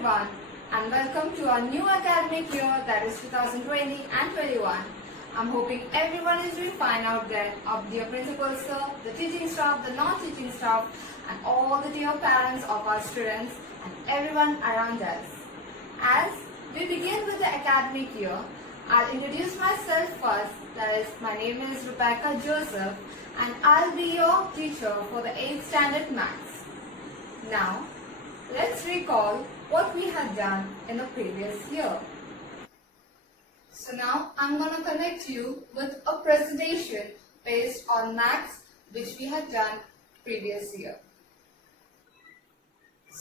everyone, and welcome to our new academic year, that is 2020 and 21. I'm hoping everyone is doing fine out there, of dear principal sir, the teaching staff, the non-teaching staff, and all the dear parents of our students and everyone around us. As we begin with the academic year, I'll introduce myself first. That is, my name is Rebecca Joseph, and I'll be your teacher for the 8th standard maths. Now, let's recall what we had done in the previous year. So now I'm going to connect you with a presentation based on maths which we had done previous year.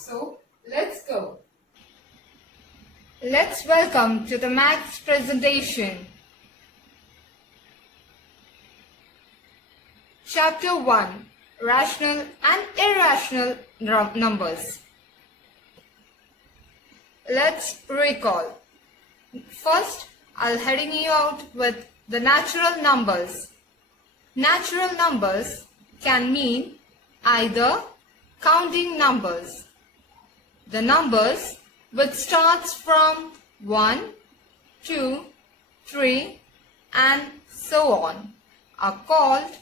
So let's go. Let's welcome to the maths presentation. Chapter 1, Rational and Irrational Numbers. Let's recall. First, I'll heading you out with the natural numbers. Natural numbers can mean either counting numbers. The numbers which starts from 1, 2, 3 and so on are called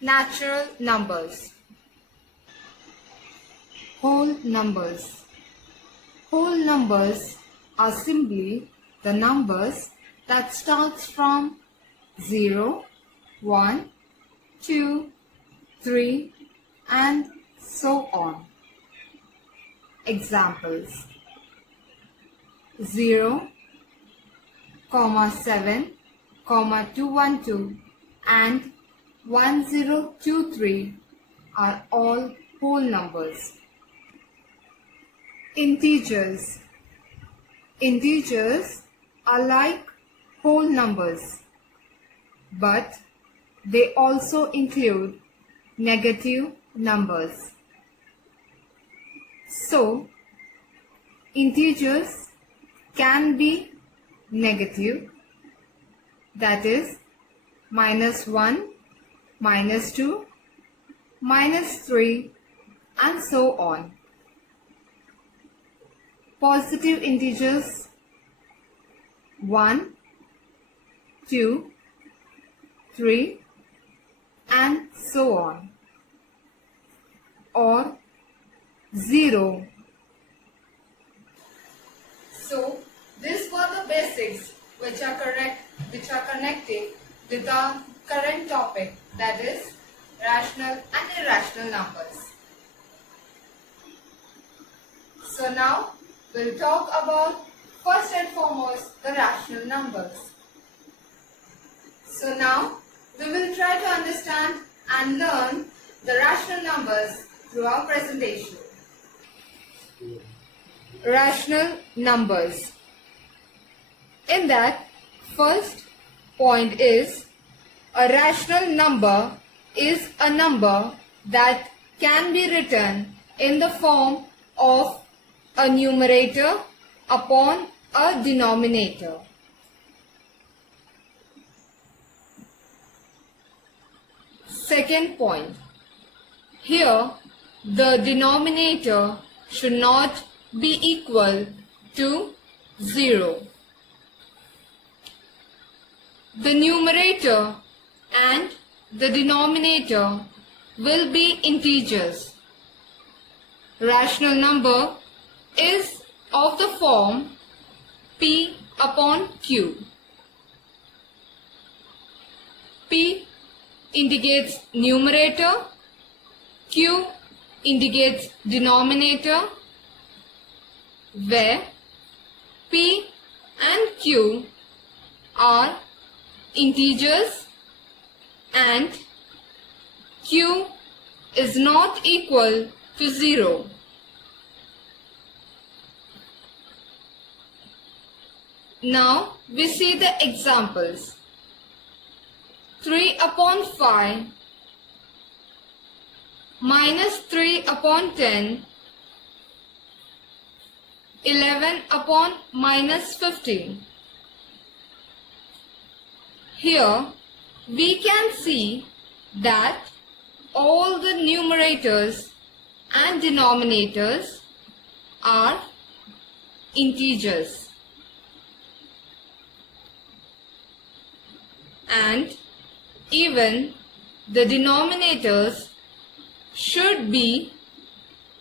natural numbers. Whole numbers. Whole numbers are simply the numbers that starts from 0, 1, 2, 3 and so on. Examples: 0, 7, 212 and 1023 are all whole numbers. Integers. Integers are like whole numbers, but they also include negative numbers. So, integers can be negative, that is -1, -2, -3 and so on. Positive integers 1, 2, 3 and so on, or 0. So these were the basics which are connected with our current topic, that is rational and irrational numbers. So now we'll talk about first and foremost the rational numbers. So now we will try to understand and learn the rational numbers through our presentation. Rational numbers. In that, first point is, a rational number is a number that can be written in the form of a numerator upon a denominator. Second point. Here, the denominator should not be equal to 0. The numerator and the denominator will be integers. Rational number is of the form P upon Q. P indicates numerator, Q indicates denominator, where P and Q are integers and Q is not equal to 0. Now we see the examples. 3 upon 5 minus 3 upon 10, 11 upon minus 15. Here we can see that all the numerators and denominators are integers, and even the denominators should be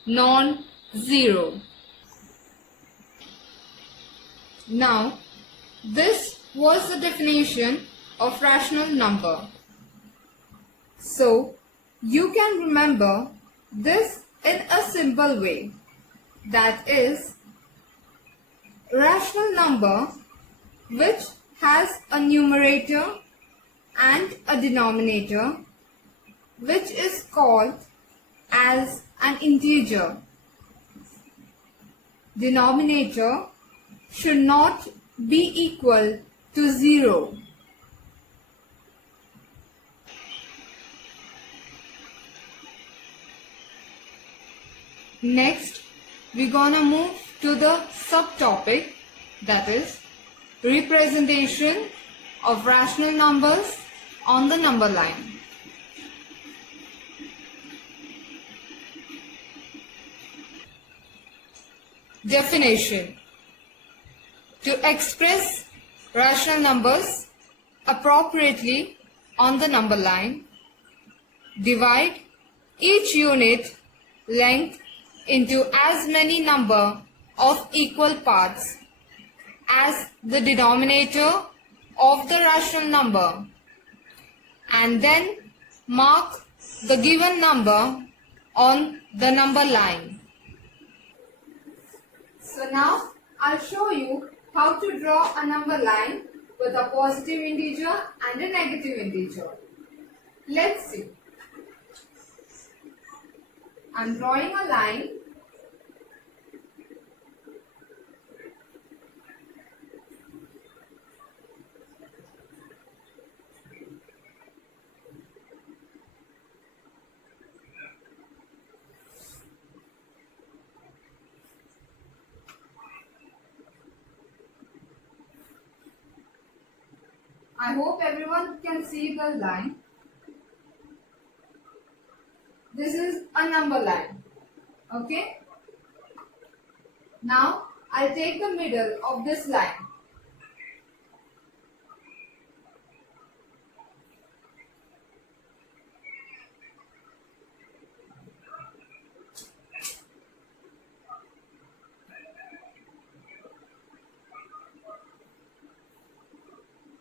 non-zero. Now, this was the definition of rational number. So, you can remember this in a simple way. That is, rational number which has a numerator and a denominator which is called as an integer. Denominator should not be equal to 0. Next, we're gonna move to the subtopic, that is representation of rational numbers on the number line. Definition: to express rational numbers appropriately on the number line, divide each unit length into as many number of equal parts as the denominator of the rational number, and then mark the given number on the number line. So now I'll show you how to draw a number line with a positive integer and a negative integer. Let's see. I'm drawing a line . I hope everyone can see the line. This is a number line. Okay. Now I'll take the middle of this line.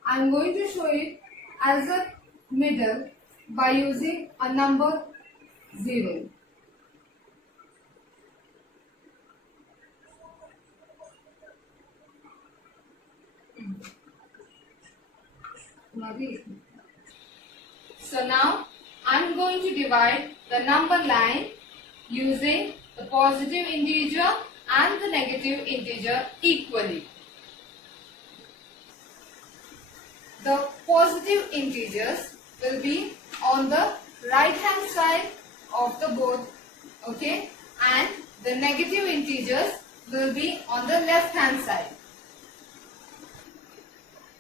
I'm going to show it as a middle by using a number 0. So now I'm going to divide the number line using the positive integer and the negative integer equally. The positive integers will be on the right hand side of the board, okay, and the negative integers will be on the left hand side.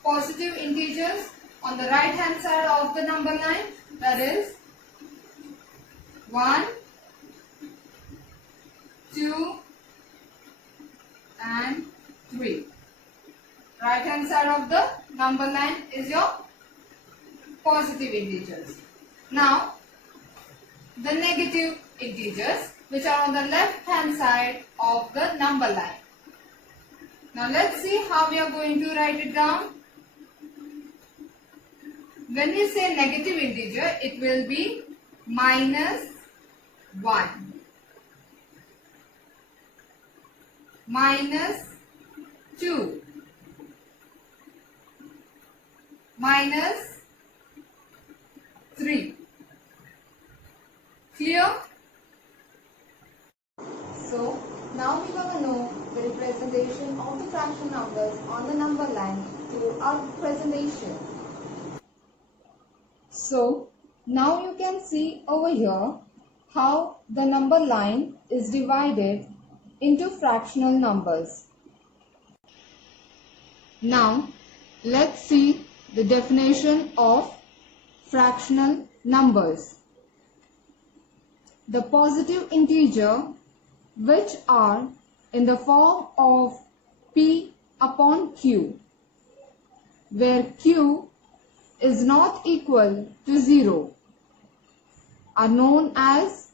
Positive integers on the right hand side of the number line, that is 1, 2 and 3. Right hand side of the number line is your positive integers. Now the negative integers which are on the left hand side of the number line. Now let's see how we are going to write it down. When we say negative integer, it will be minus 1, minus 2, minus 3. Clear? So now we are going to know the representation of the fraction numbers on the number line through our presentation. So now you can see over here how the number line is divided into fractional numbers. Now let's see the definition of fractional numbers. The positive integer which are in the form of P upon Q, where Q is not equal to 0, are known as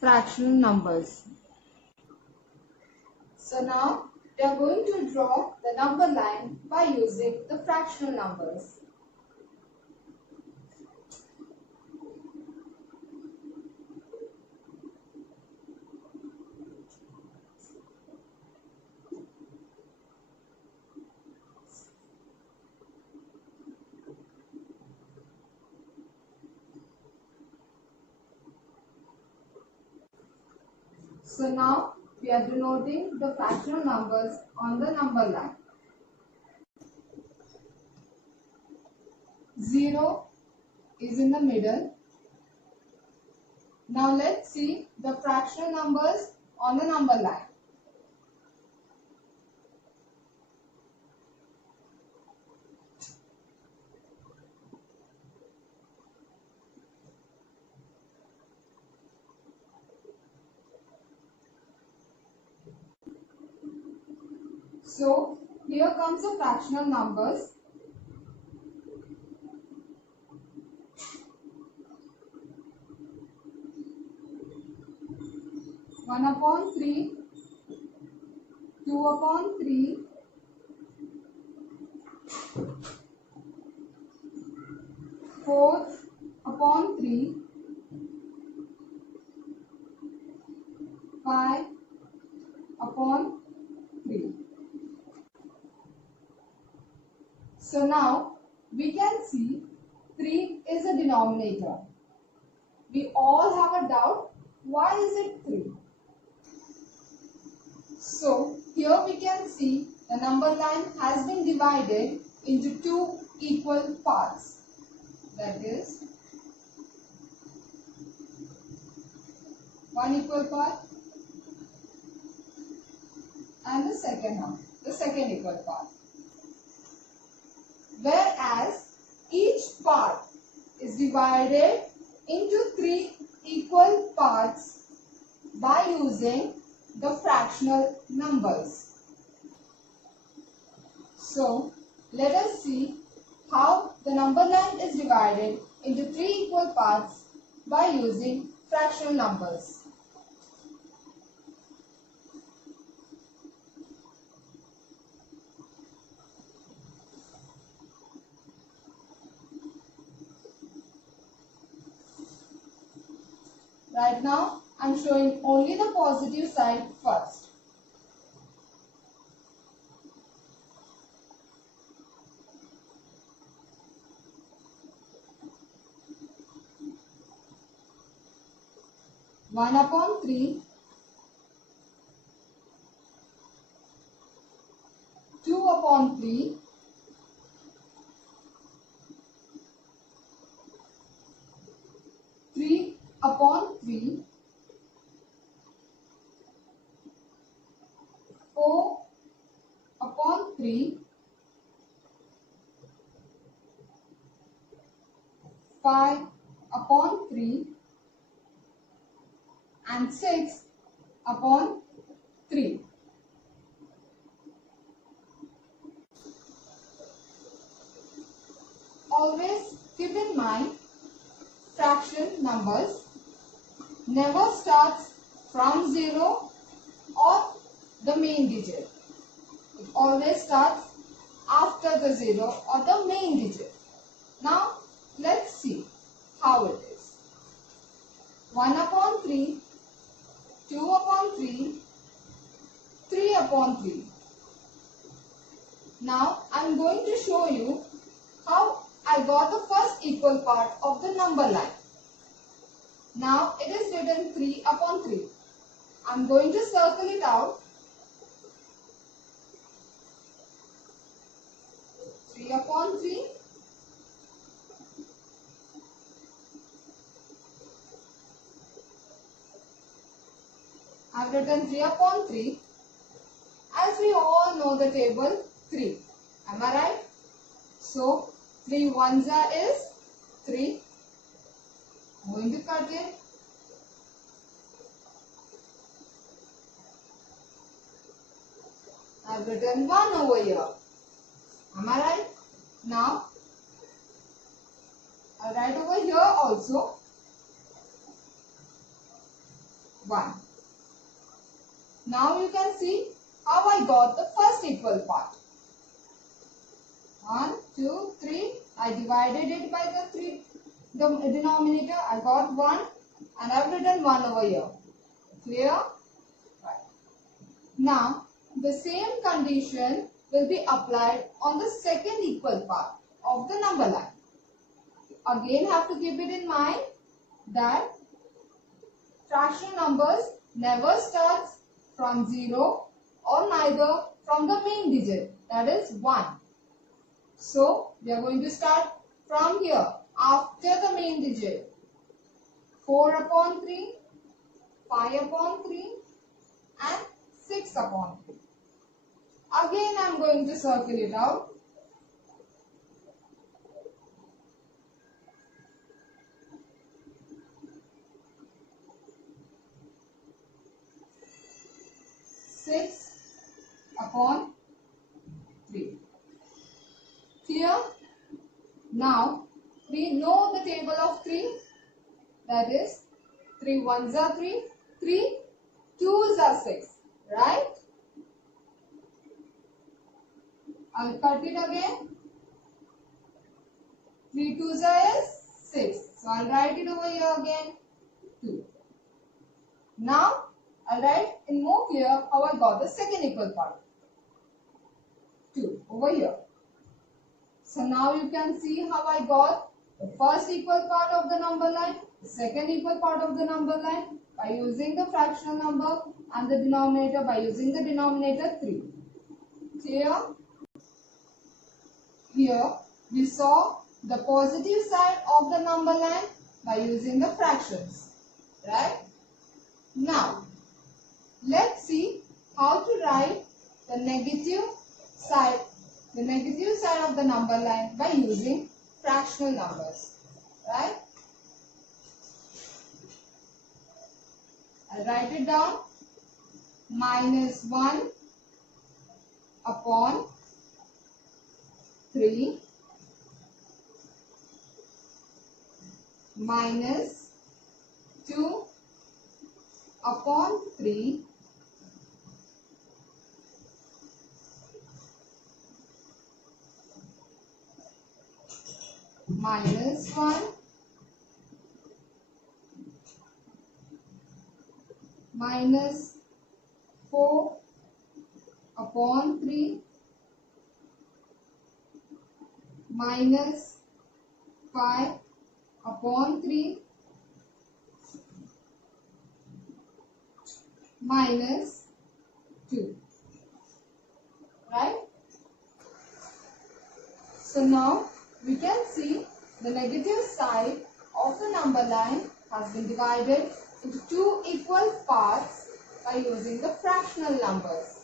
fractional numbers. So now we are going to draw the number line by using the fractional numbers. So now we are denoting the fractional numbers on the number line. 0 is in the middle. Now let's see the fractional numbers on the number line. So here comes the fractional numbers. One upon 3, 2 upon 3, 4 upon 3, 5 upon 3. So now we can see 3 is a denominator. We all have a doubt, why is it 3? So here we can see the number line has been divided into two equal parts. That is, one equal part and the second equal part. Whereas each part is divided into three equal parts by using the fractional numbers. So let us see how the number line is divided into three equal parts by using fractional numbers. Right now, I am showing only the positive side first. One upon 3, 2 upon 3, 3 upon 3, 4 upon 3, 5 upon 3, and 6 upon 3. Always keep in mind, fraction numbers never starts from 0 or the main digit. It always starts after the 0 or the main digit. Now let's see how it is. 1 upon 3, 2 upon 3, 3 upon 3. Now I am going to show you how I got the first equal part of the number line. Now it is written 3 upon 3. I am going to circle it out. 3 upon 3. I have written 3 upon 3. As we all know the table 3. Am I right? So 3 ones is 3. I am going to cut it. I've written 1 over here. Am I right? Now, I'll write over here also 1. Now you can see how I got the first equal part. 1, 2, 3. I divided it by the denominator. I got 1 and I've written 1 over here. Clear? Right. Now, the same condition will be applied on the second equal part of the number line. Again, have to keep it in mind that fractional numbers never starts from 0 or neither from the main digit, that is 1. So, we are going to start from here after the main digit. 4 upon 3, 5 upon 3 and 6 upon 3. Again, I am going to circle it out. Six upon 3. Clear? Now, we know the table of 3. That is 3 ones are 3, 3 twos are 6. Right? I'll cut it again. 3 twos are 6. So I'll write it over here again 2. Now I'll write in more clear how I got the second equal part. 2 over here. So now you can see how I got the first equal part of the number line, the second equal part of the number line by using the fractional number and the denominator by using the denominator 3. Clear? Here we saw the positive side of the number line by using the fractions. Right? Now, let's see how to write the negative side of the number line by using fractional numbers. Right? I'll write it down. Minus 1 upon 3 minus 2 upon 3 minus 1 minus 4 upon 3 minus 5 upon 3 minus 2. Right? So now we can see the negative side of the number line has been divided into 2 equal parts by using the fractional numbers.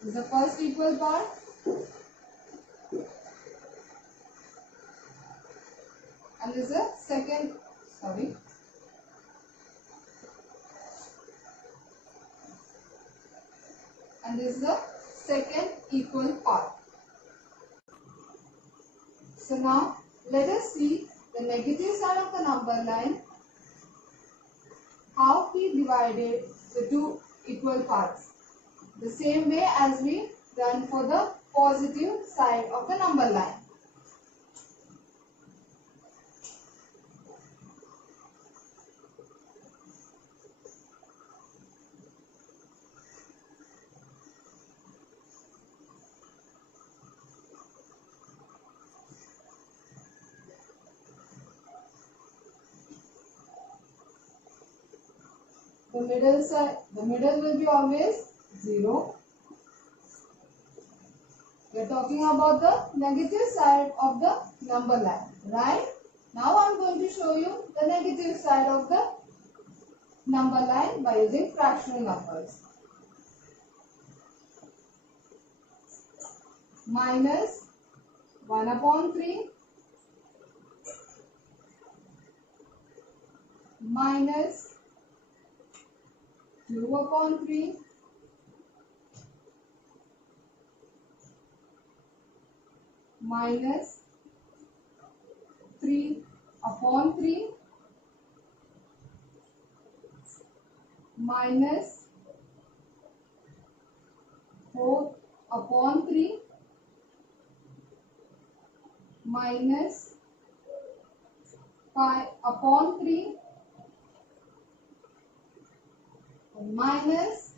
This is the first equal part. And this is the second, and this is the second equal part. So now let us see the negative side of the number line, how we divided the 2 equal parts. The same way as we done for the positive side of the number line. The middle will be always 0. We are talking about the negative side of the number line, right? Now I am going to show you the negative side of the number line by using fractional numbers. Minus 1 upon 3 minus 2 upon 3 minus 3 upon 3 minus 4 upon 3 minus 5 upon 3 minus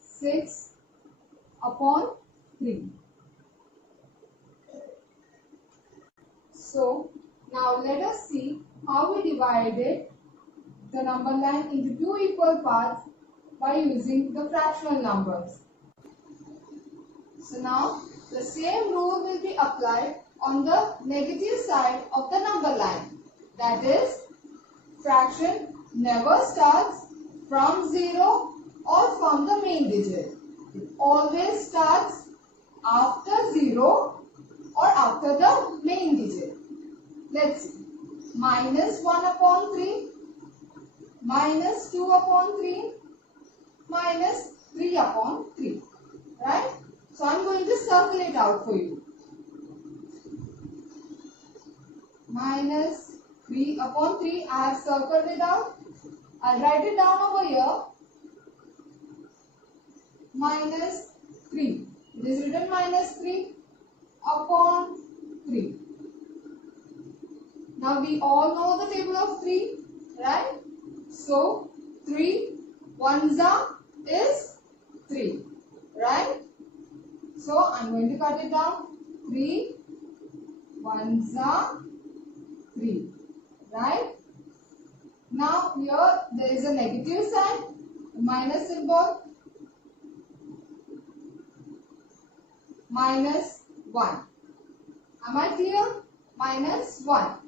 6 upon 3. So now let us see how we divided the number line into two equal parts by using the fractional numbers. So now the same rule will be applied on the negative side of the number line. That is, fraction never starts from 0 or from the main digit. It always starts after 0 or after the main digit. Let's see. Minus 1 upon 3, minus 2 upon 3, minus 3 upon 3. Right? So I am going to circle it out for you. Minus 3 upon 3, I have circled it out. I'll write it down over here. Minus 3. It is written minus 3 upon 3. Now we all know the table of 3, right? So 3 ones is 3, right? So I'm going to cut it down. 3 ones 3, right? Now here there is a negative sign, minus symbol, minus 1. Am I clear? Minus 1.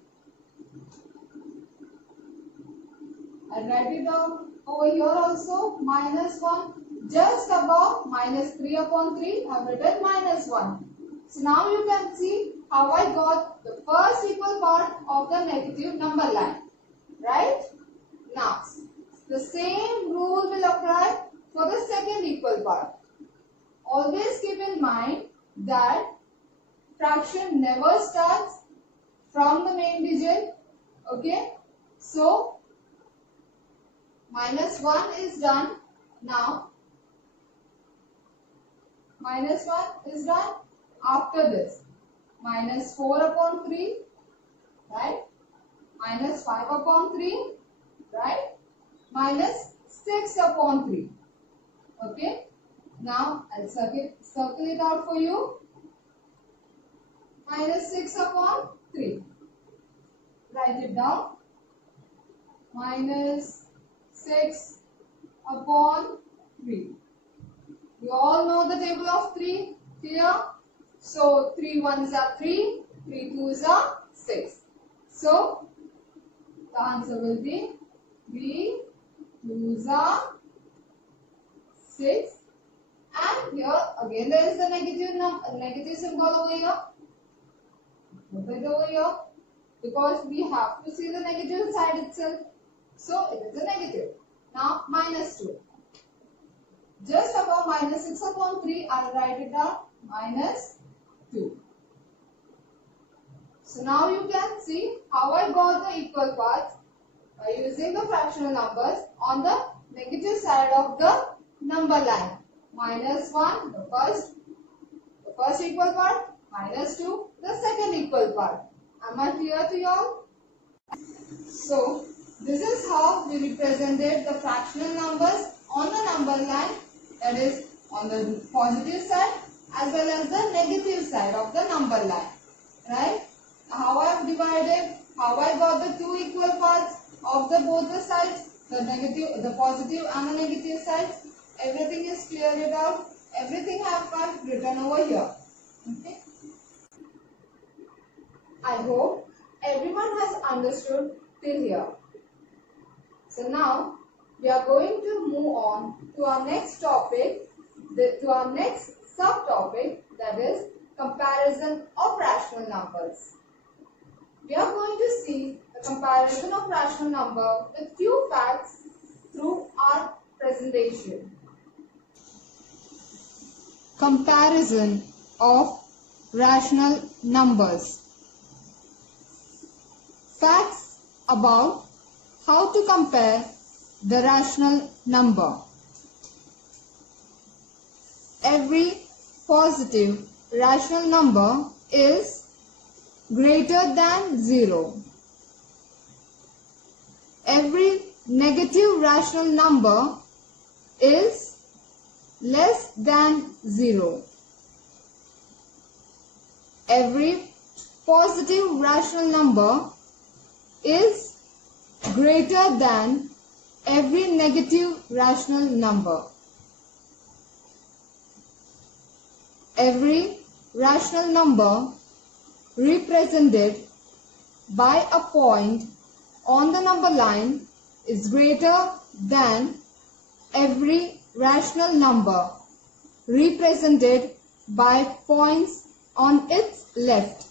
I'll write it down over here also, minus 1. Just above minus 3 upon 3, I have written minus 1. So now you can see how I got the first equal part of the negative number line. Right? Now, the same rule will apply for the second equal part. Always keep in mind that fraction never starts from the main digit. Okay? So, minus 1 is done. Now, minus 1 is done. After this, minus 4 upon 3, right? Minus 5 upon 3, right? Minus 6 upon 3. Okay? Now, I'll circle it out for you. Minus 6 upon 3. Write it down. Minus 6 upon 3. You all know the table of 3 here. So 3 ones are 3, 3 twos are 6. So the answer will be 3 twos are 6. And here again there is a negative symbol over here. Put it over here because we have to see the negative side itself. So it is a negative. Now minus 2. Just above minus 6 upon 3, I will write it down, minus 2. So now you can see how I got the equal parts by using the fractional numbers on the negative side of the number line. Minus 1, the first equal part, minus 2, the second equal part. Am I clear to you all? So this is how we represented the fractional numbers on the number line, that is on the positive side as well as the negative side of the number line, right? How I have divided, how I got the two equal parts of both the sides, the positive and the negative sides. Everything is cleared out. Everything I have got written over here. Okay. I hope everyone has understood till here. So now we are going to move on to our next topic, to our next subtopic, that is comparison of rational numbers. We are going to see the comparison of rational number with few facts through our presentation. Comparison of rational numbers. Facts about how to compare the rational number. Every positive rational number is greater than 0. Every negative rational number is less than 0. Every positive rational number is greater than every negative rational number. Every rational number represented by a point on the number line is greater than every rational number represented by points on its left.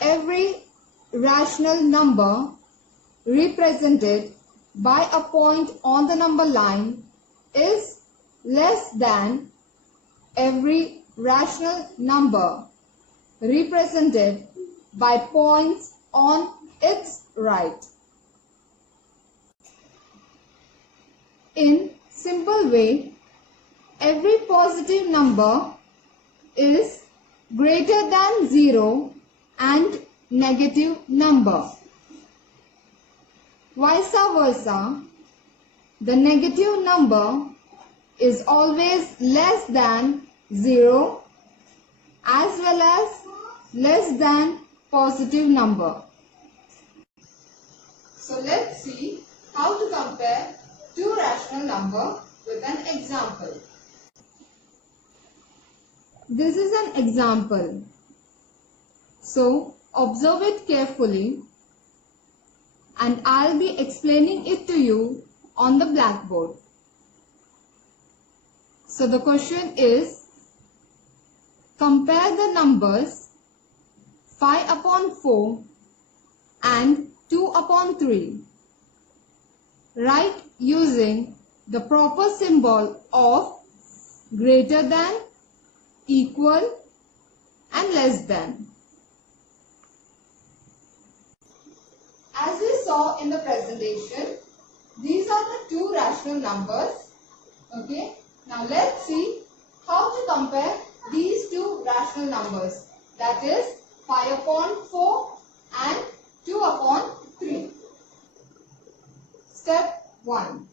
Every rational number represented by a point on the number line is less than every rational number represented by points on its right. In simple way, every positive number is greater than 0 and negative number. Vice versa, the negative number is always less than 0 as well as less than positive number. So let's see how to compare two rational numbers with an example. This is an example. So observe it carefully and I'll be explaining it to you on the blackboard. So the question is, compare the numbers 5 upon 4 and 2 upon 3. Write using the proper symbol of greater than, equal and less than. As we saw in the presentation, these are the two rational numbers. Okay. Now let's see how to compare these two rational numbers, that is 5 upon 4 and 2 upon 3. Step 1.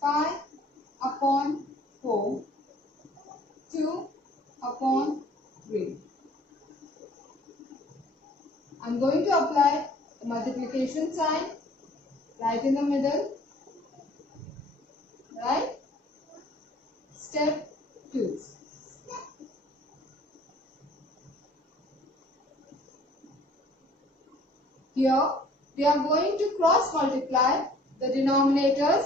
Five upon 4, 2 upon 3. I'm going to apply the multiplication sign right in the middle. Right? Step 2. Here we are going to cross multiply the denominators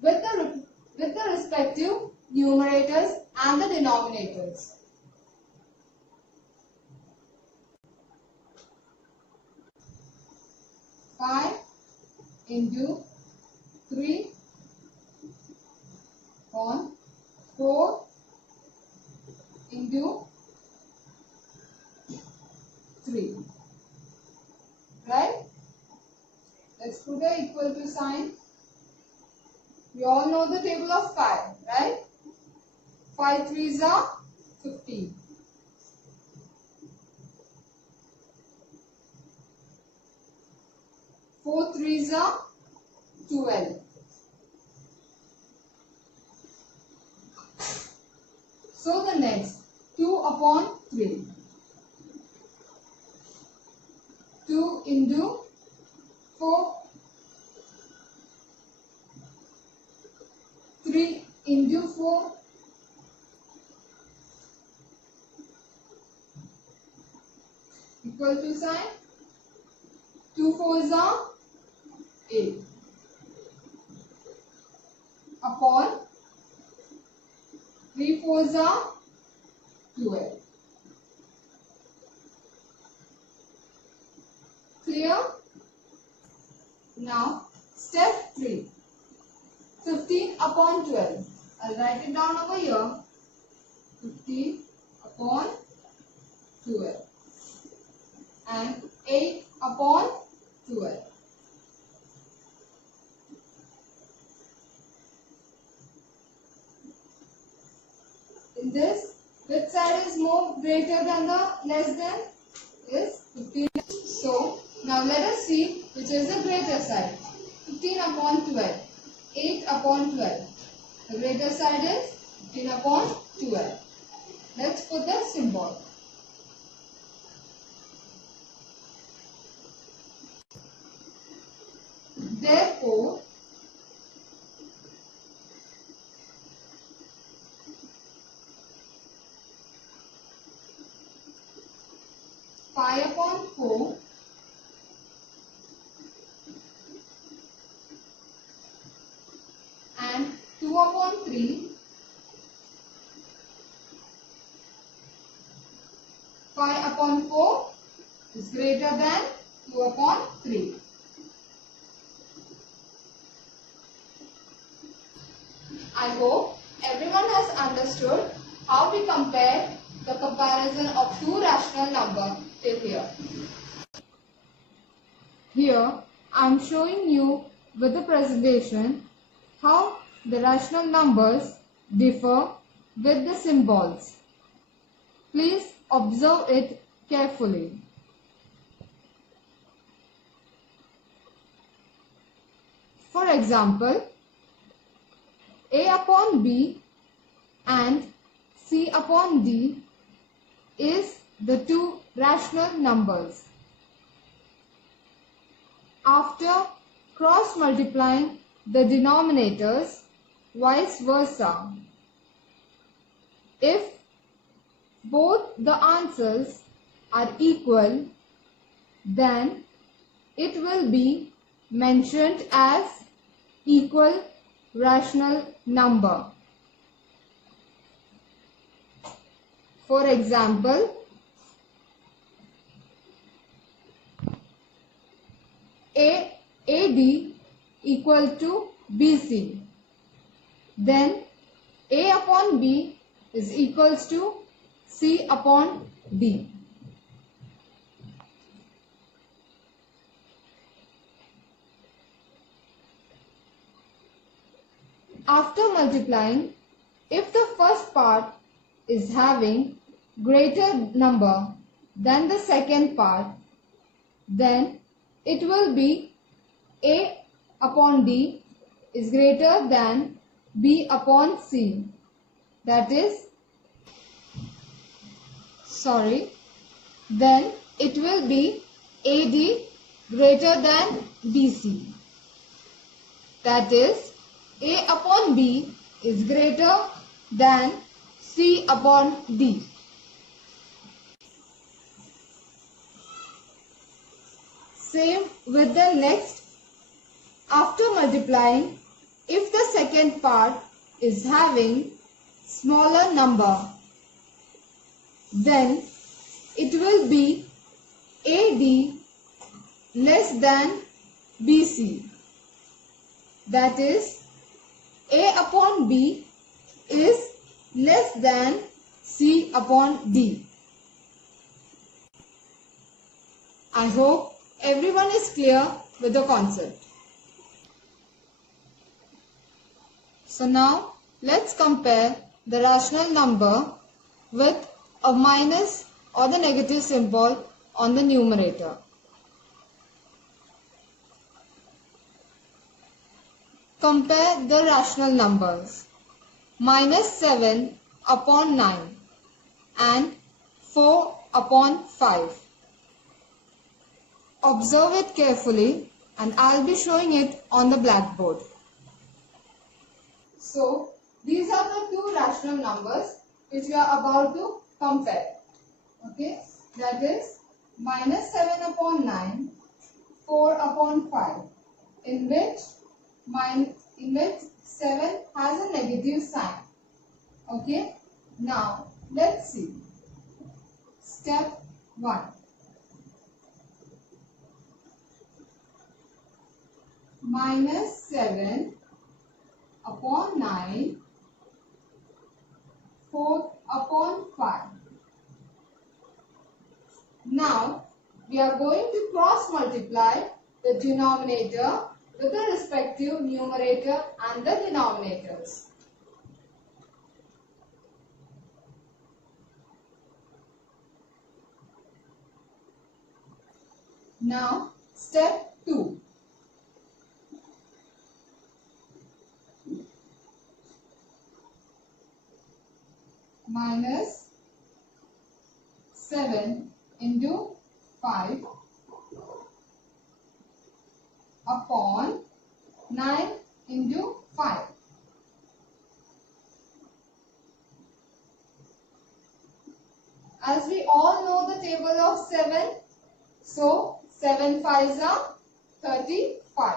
with the respective numerators and the denominators. Five into 3 upon 4 into 3. Right? Let's put an equal to sign. We all know the table of 5, right? 5 threes are 15. 4 threes are 12. So the next 2 upon 3. 2 into 4. 3 into 4. Equal to sign. 2 fours are 8 upon 3 fours are 12. Clear? Now step 3. 15 upon 12. I'll write it down over here. 15 upon 12 and 8 upon 12. In this, which side is more greater than the less than? Is 15. So now let us see which is the greater side. 15 upon 12. 8 upon 12. The greater side is 15 upon 12. Let's put the symbol. Therefore, pi upon 4 and 2 upon 3, pi upon 4 is greater than 2 upon 3. I hope everyone has understood how we compare the comparison of two rational numbers till here. Here I am showing you with the presentation how the rational numbers differ with the symbols. Please observe it carefully. For example, A upon B and C upon D is the two rational numbers. After cross multiplying the denominators, vice versa, if both the answers are equal, then it will be mentioned as equal rational number. For example, AD equal to BC, then A upon B is equals to C upon D. After multiplying, if the first part is having greater number than the second part, then it will be A upon D is greater than B upon C. That is, then it will be AD greater than BC. That is, A upon B is greater than C upon D. Same with the next. After multiplying, if the second part is having smaller number, then it will be AD less than BC. That is, A upon B is less than C upon D. I hope everyone is clear with the concept. So now let's compare the rational number with a minus or the negative symbol on the numerator. Compare the rational numbers. Minus 7 upon 9 and 4 upon 5. Observe it carefully and I'll be showing it on the blackboard. So, these are the two rational numbers which we are about to compare. Okay, that is minus 7 upon 9, 4 upon 5. in which 7 has a negative sign. Okay. Now let's see. Step 1. Minus 7 upon 9, 4 upon 5. Now we are going to cross multiply the denominator with the respective numerator and the denominators. Now step 2. Minus 7 into 5 upon 9 into 5. As we all know the table of 7, so 7 5s are 35.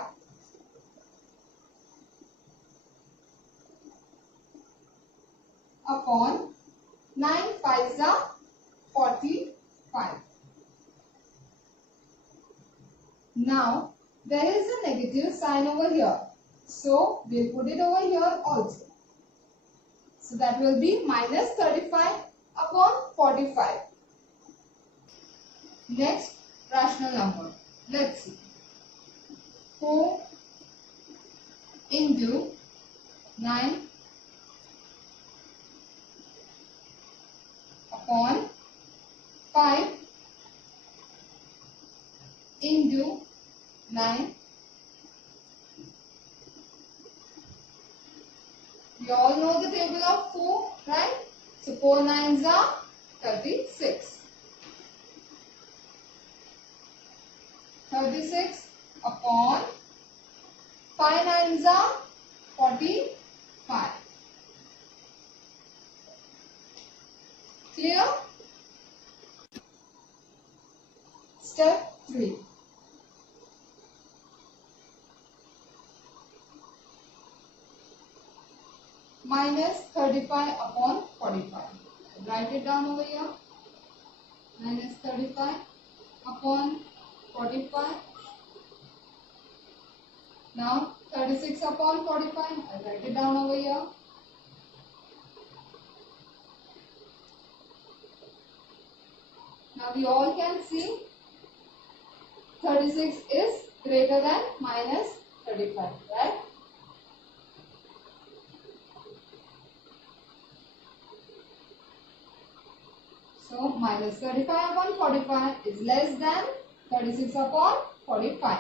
Upon 9 5s are 45. Now there is a negative sign over here, so we'll put it over here also. So that will be minus 35 upon 45. Next rational number. Let's see. 4 into 9 upon 5 into 9. We all know the table of 4, right? So 4 9s are 36. 36 upon 5 9s are 45. Clear? Step 3. Minus 35 upon 45. Write it down over here. Minus 35 upon 45. Now 36 upon 45. I'll write it down over here. Now we all can see 36 is greater than minus 35, right? So minus 35 upon 45 is less than 36 upon 45.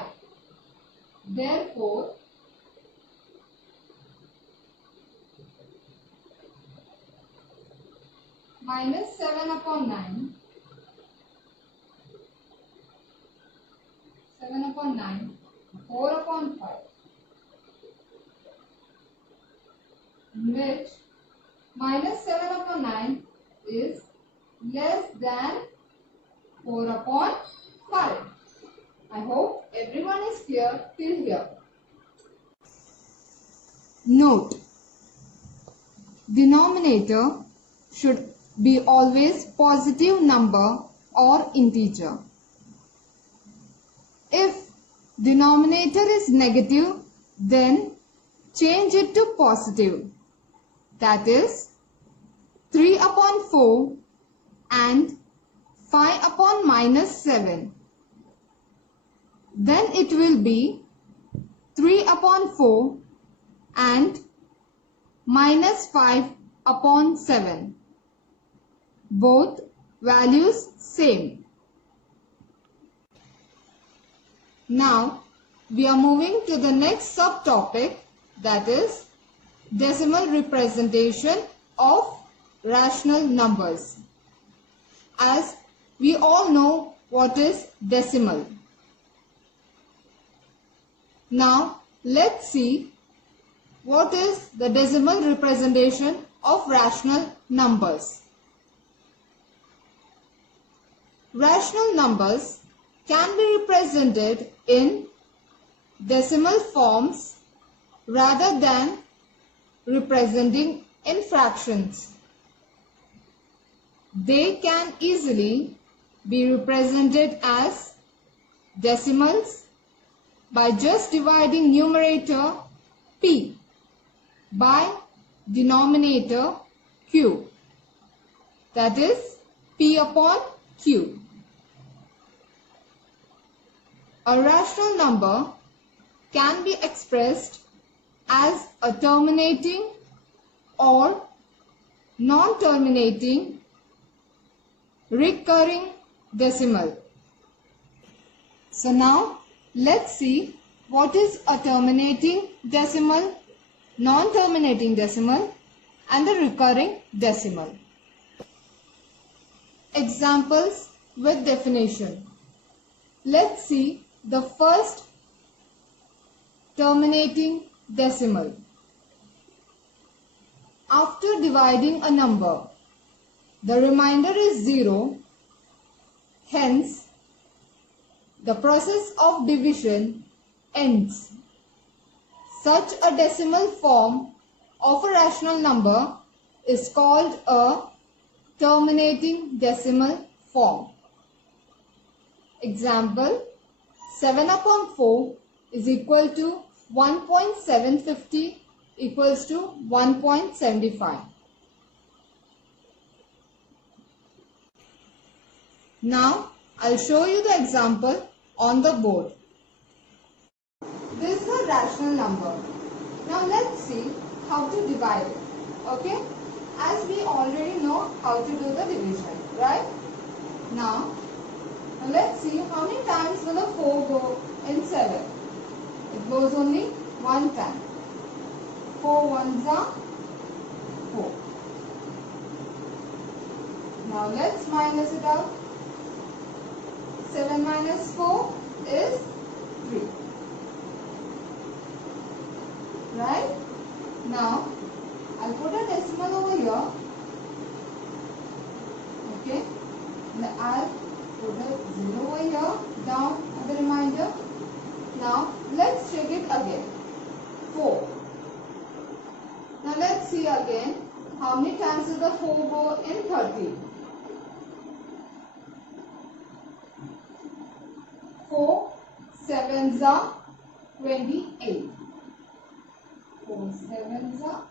Therefore, minus 7 upon 9, 7 upon 9, 4 upon 5, in which minus 7 upon 9 is less than 4 upon 5. I hope everyone is clear till here. Note: denominator should be always positive number or integer. If denominator is negative, then change it to positive. That is 3 upon 4 and 5 upon minus 7. Then it will be 3 upon 4 and minus 5 upon 7. Both values same. Now we are moving to the next subtopic, that is decimal representation of rational numbers. As we all know what is decimal. Now let's see what is the decimal representation of rational numbers. Rational numbers can be represented in decimal forms rather than representing in fractions. They can easily be represented as decimals by just dividing numerator P by denominator Q, that is P upon Q. A rational number can be expressed as a terminating or non-terminating recurring decimal. So now let's see what is a terminating decimal, non-terminating decimal and the recurring decimal. Examples with definition. Let's see the first terminating decimal. After dividing a number, the remainder is 0. Hence, the process of division ends. Such a decimal form of a rational number is called a terminating decimal form. Example, 7 upon 4 is equal to 1.750 equals to 1.75. Now, I'll show you the example on the board. This is a rational number. Now, let's see how to divide it. Okay? As we already know how to do the division, right? Now let's see how many times will a 4 go in 7. It goes only one time. 4 ones are 4. Now let's minus it out. 7 minus 4 is 3. Right? Now I'll put a decimal over here. Okay? I'll put a 0 over here, down at the remainder. Now let's check it again. 4. Now let's see again how many times does the 4 go in 30. 4 sevens are 28. 4 sevens are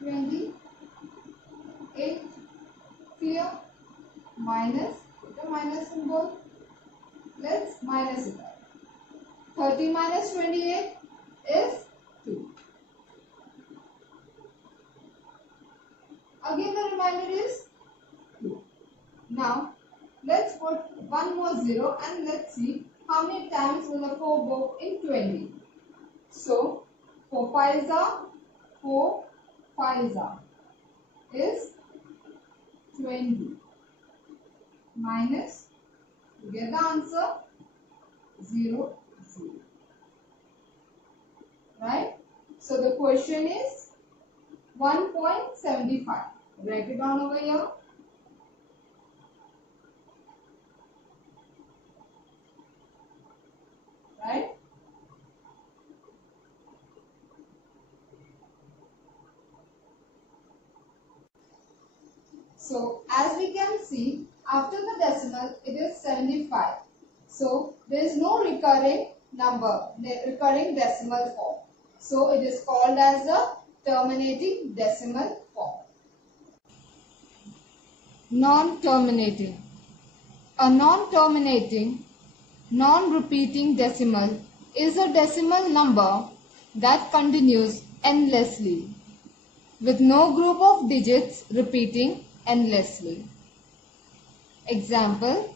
28. Clear? Minus, put a minus symbol. Let's minus it out. 30 minus 28 is 2. Again the remainder is 2. Now let's put one more 0 and let's see how many times will the 4 go in 20. So 4 5s are 4 5s are is 20 minus, to get the answer, 0 0. Right? So the question is 1.75. Write it down over here. Right? So as we can see, after the decimal it is 75. So there is no recurring number, recurring decimal form. So it is called as a terminating decimal form. Non-terminating. A non-terminating, non-repeating decimal is a decimal number that continues endlessly with no group of digits repeating endlessly. Example,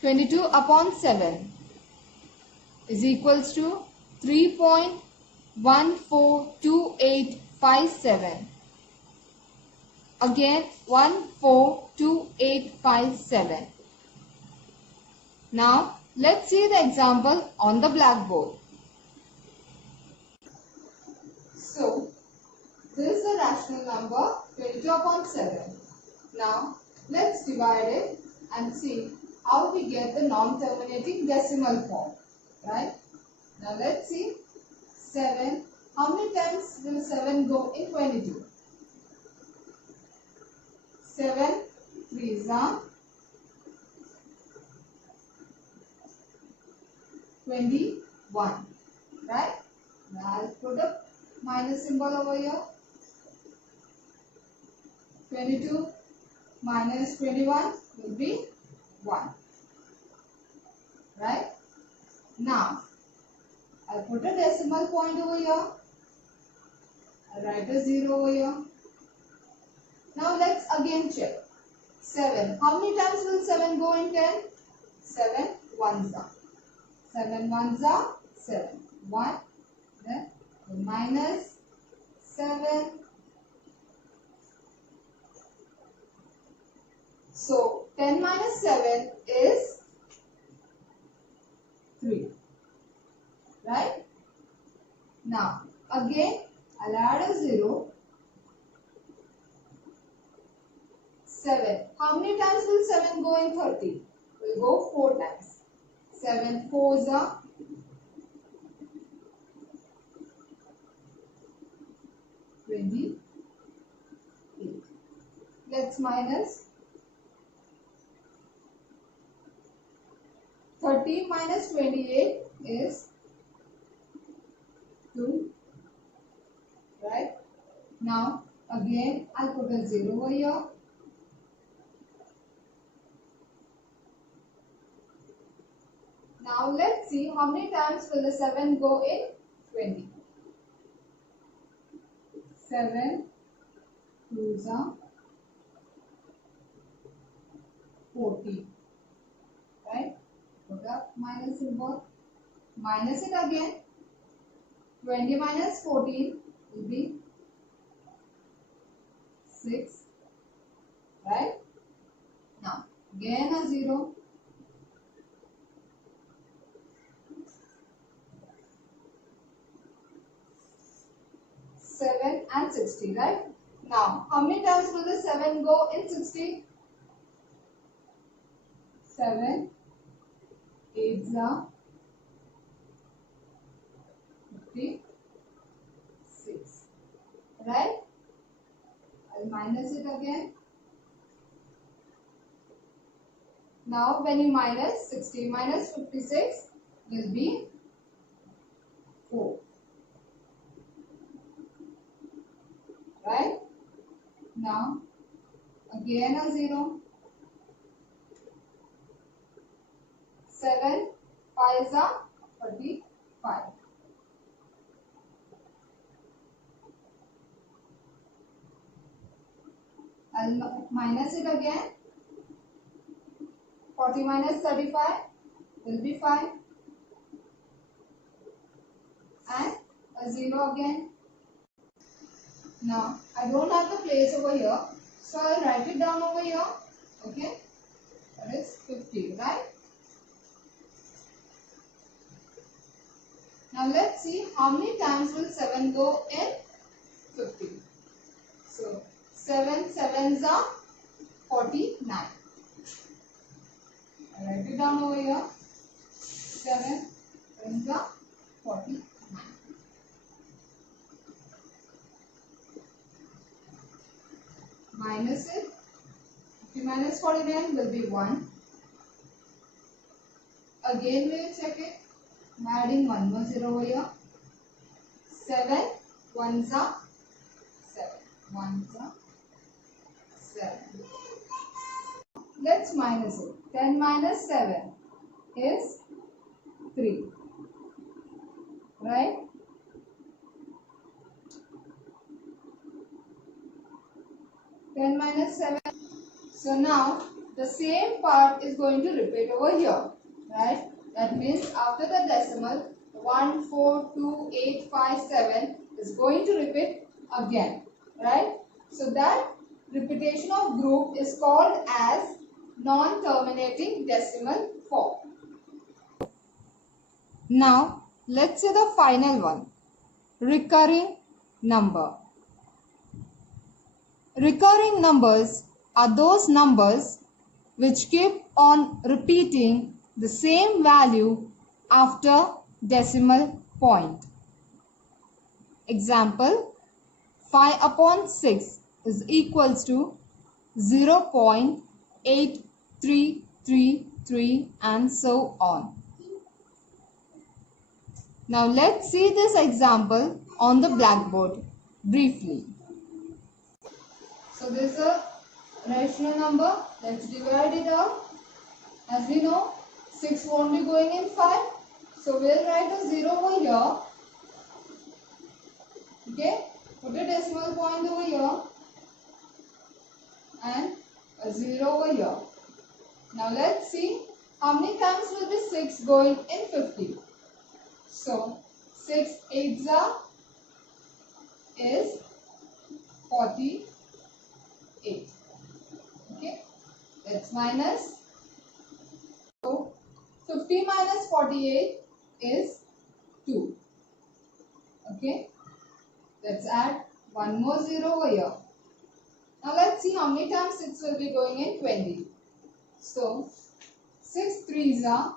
22 upon 7 is equals to 3.142857. Again 142857. Now let's see the example on the blackboard. So this is a rational number 22 upon 7. Now let's divide it and see how we get the non-terminating decimal form. Right? Now let's see. 7. How many times will 7 go in 22? 7 3s are 21. Right? Now I'll put a minus symbol over here. 22 minus 21 will be 1. Right? Now, I'll put a decimal point over here. I'll write a 0 over here. Now, let's again check. 7. How many times will 7 go in 10? 7 ones are. 7 ones are 7. 1. Then minus 7. So, 10 minus 7 is 3. Right? Now, again, I'll add a 0. 7. How many times will 7 go in 30? Will go 4 times. 7 4s are 28. Let's minus 30 minus 28 is 2. Right? Now, again, I'll put a 0 over here. Now, let's see how many times will the 7 go in 20. 7 2s are 40. Right? Put up minus symbol. Minus it again. 20 minus 14 will be 6. Right? Now, again a 0. 7 and 60, right? Now, how many times will the 7 go in 60? 7 8s are 56. Right? I'll minus it again. Now, when you minus 60 minus 56 will be 4. Right? Now, again a 0. 7 5s are 35. I'll minus it again. 40 minus 35 will be 5. And a 0 again. Now, I don't have the place over here, so I'll write it down over here. Okay, that is 50, right? Now, let's see how many times will 7 go in 50. So, 7 7s are 49. I'll write it down over here. 7 7s are 49. Minus it. 50 minus 49 will be 1. Again we will check it. I'm adding one more 0 over here. 7 1s are 7. 1s are 7. Let's minus it. 10 minus 7 is 3. Right? Ten minus 7. So now the same part is going to repeat over here. Right? That means after the decimal 1, 4, 2, 8, 5, 7 is going to repeat again. Right? So that repetition of group is called as non-terminating decimal form. Now let's say the final one. Recurring number. Recurring numbers are those numbers which keep on repeating the same value after decimal point. Example, 5 upon 6 is equals to 0.8333 and so on. Now let's see this example on the blackboard briefly. So this is a rational number. Let's divide it out. As we know, 6 won't be going in 5. So we'll write a 0 over here. Okay, put a decimal point over here and a 0 over here. Now let's see how many times will be 6 going in 50. So 6 8s is 48. Okay, that's minus. So 50 minus 48 is 2. Okay, let's add one more 0 over here. Now let's see how many times 6 will be going in 20. So 6 3s are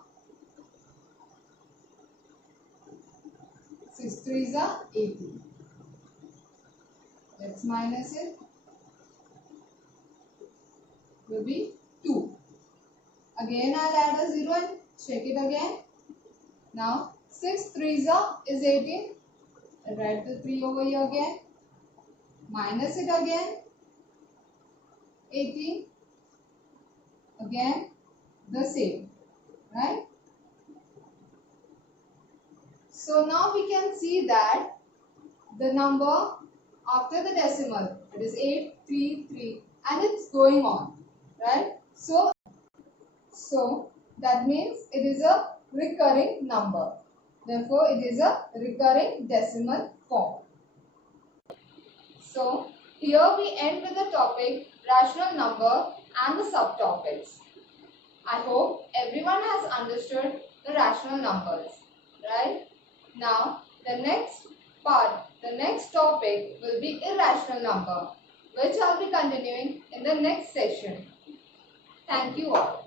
18. Let's minus it. Will be 2. Again I'll add a 0 and check it again. Now 6 3s are is 18. I'll write the 3 over here again. Minus it again. 18. Again the same. Right? So now we can see that the number after the decimal, it is 833 and it's going on. Right? So that means it is a recurring number. Therefore, it is a recurring decimal form. So, here we end with the topic rational number and the subtopics. I hope everyone has understood the rational numbers, right? Now, the next topic will be irrational number, which I'll be continuing in the next session. Thank you all.